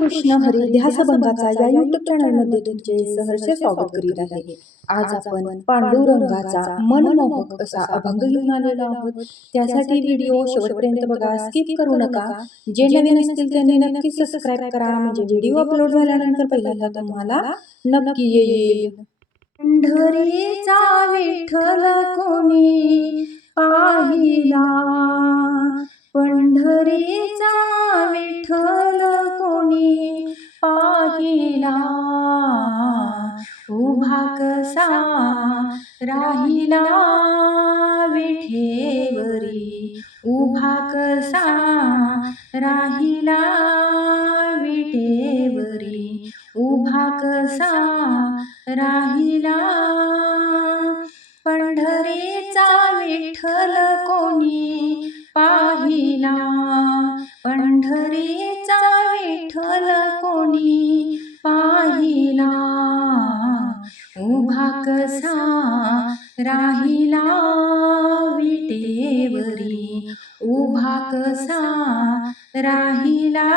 रामकृष्ण हरी ध्यासभंगाचा या यूट्यूब चॅनलमध्ये तुमचे सहर्ष स्वागत करीत आहे। आज आपण पांडुरंगाचा मनमोहक असा अभंग घेऊन आलेलो आहोत। त्यासाठी व्हिडिओ शेवटपर्यंत बघा, स्किप करू नका। जे नवीन असतील त्यांनी नक्की सबस्क्राइब करा, म्हणजे व्हिडिओ अपलोड झाल्यानंतर पहिल्यांदा तुम्हाला नक्की येईल। पंढरीचा विठ्ठल कोणी पाहिला, पंढरीचा विठ्ठल कोणी पाहिला, उभा कसा राहिला विठेवरी, उभा कसा राहिला विठेवरी, उभा कसा राहिला। पंढरीचा विठ्ठल कोणी पाहिला, पंढरीचा विठ्ठल कोणी पाहिला, उभा कसा राहिला विटेवरी, उभा कसा राहिला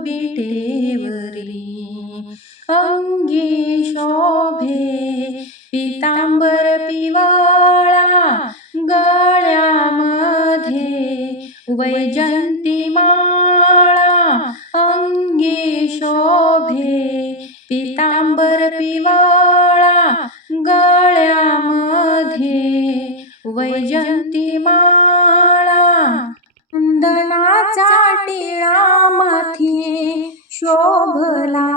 विटेवरी। अंगी शोभे पीतांबर पिवळा, गळ्यामध्ये वैजंती माळा, अंगी शोभे पीतांबर पिवळा, गळ्यामध्ये वैजंती माळा, चंदनाचा टिळा माथी शोभला,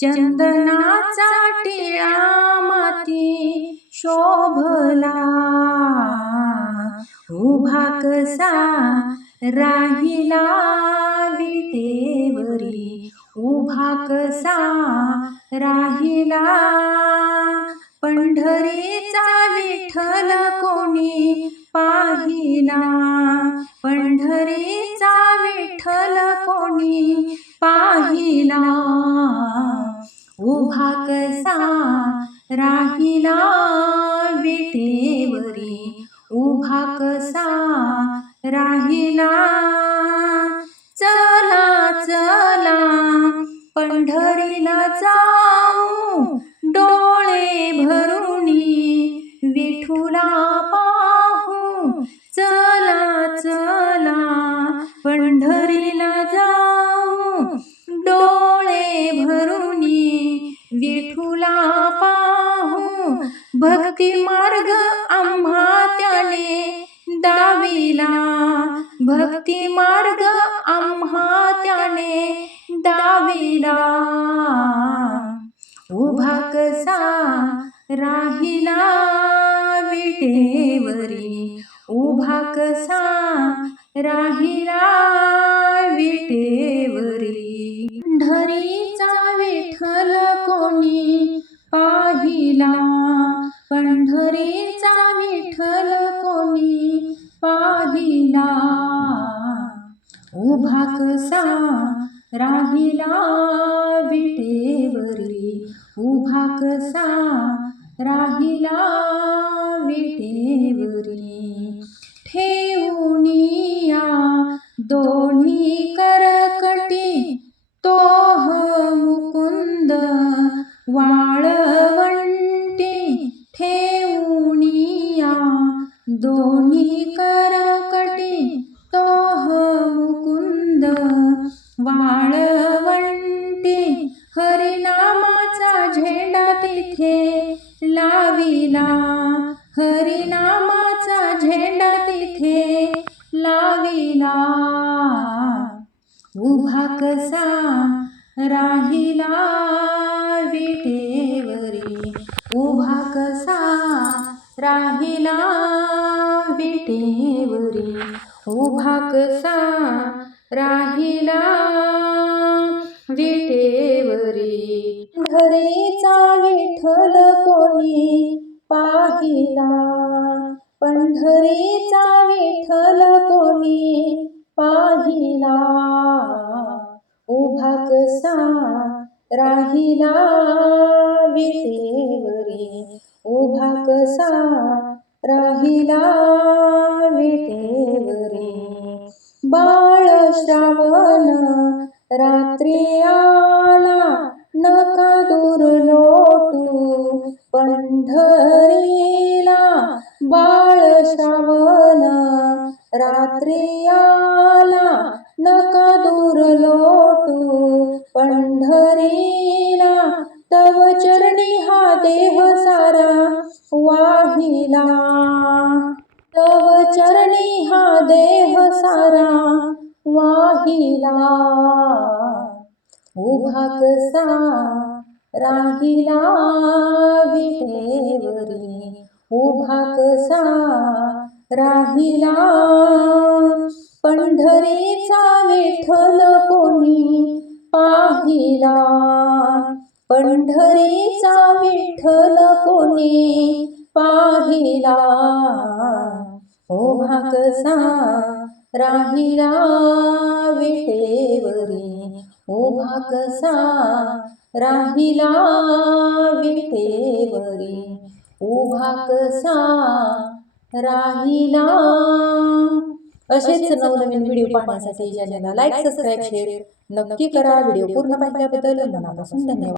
चंदनाचा टिळा माथी शोभला, उभा कसा राहिला विटेवरी, उभा कसा राहिला। पंढरीचा विठ्ठल कोणी पाहिला, पंढरीचा विठ्ठल कोणी पाहिला, उभा कसा राहिला विटेवरी, उभा कसा राहिला। चला चला पंढरीला जाऊ, डोळे भरुनी विठुला पाहू, चला चला पंढरीला जाऊ, डोळे भरुनी विठुला पाहू, भक्ती मार्ग आम्हा त्याने दाविला, भक्ती मार्ग आम्हा त्याने दाविला, उभा कसा राहिला विटेवरी, उभा कसा राहिला विटेवरी। पंढरीचा विठ्ठल कोणी पाहिला, पंढरीचा विठ्ठल कोणी पाहिला, उभा कसा राहिला विटेवरी, उभा कसा राहिला विटेवरी। ठेवूनिया दोन्ही करकटी तोह मुकुंद वाळवंटी, ठेवूनिया दोन्ही करकटी तोह मुकुंद वाळवंटी, हरिनामाचा झेंडा तिथे लाविला, हरिनामाचा झेंडा तिथे लाविला, उभा कसा राहिला विटेवरी, उभा कसा राहिला विटेवरी, उभा कसा राहिला विटेवरी। पंढरीचा विठ्ठल कोणी पाहिला, पंढरीचा विठ्ठल कोणी पाहिला, उभा कसा राहिला विटेवरी, उभा कसा राहिला विटेवरी। बाळ श्रावण रात्री आला नका दूर लोटू, पंढरीला बाळ श्रावण. रात्री आला नका दूर लोटू, पंढरीला तव चरणी हा देह सारा वाहिला. तव चरणी हा देह सारा वाहिला. उभा कसा राहिला विटेवरी, उभा कसा राहिला. पंढरीचा विठ्ठल कोणी पाहिला, पंढरीचा विठ्ठल कोणी पाहिला. उभा कसा राहिला विटेवरी, उभा कसा राहिला विटेवरी, उभा कसा राहिला. असेच नवनवीन व्हिडिओ पाहण्यासाठी चॅनलला लाईक, सबस्क्राईब, शेअर नक्की करा. व्हिडिओ पूर्ण पाहिल्याबद्दल मनापासून धन्यवाद.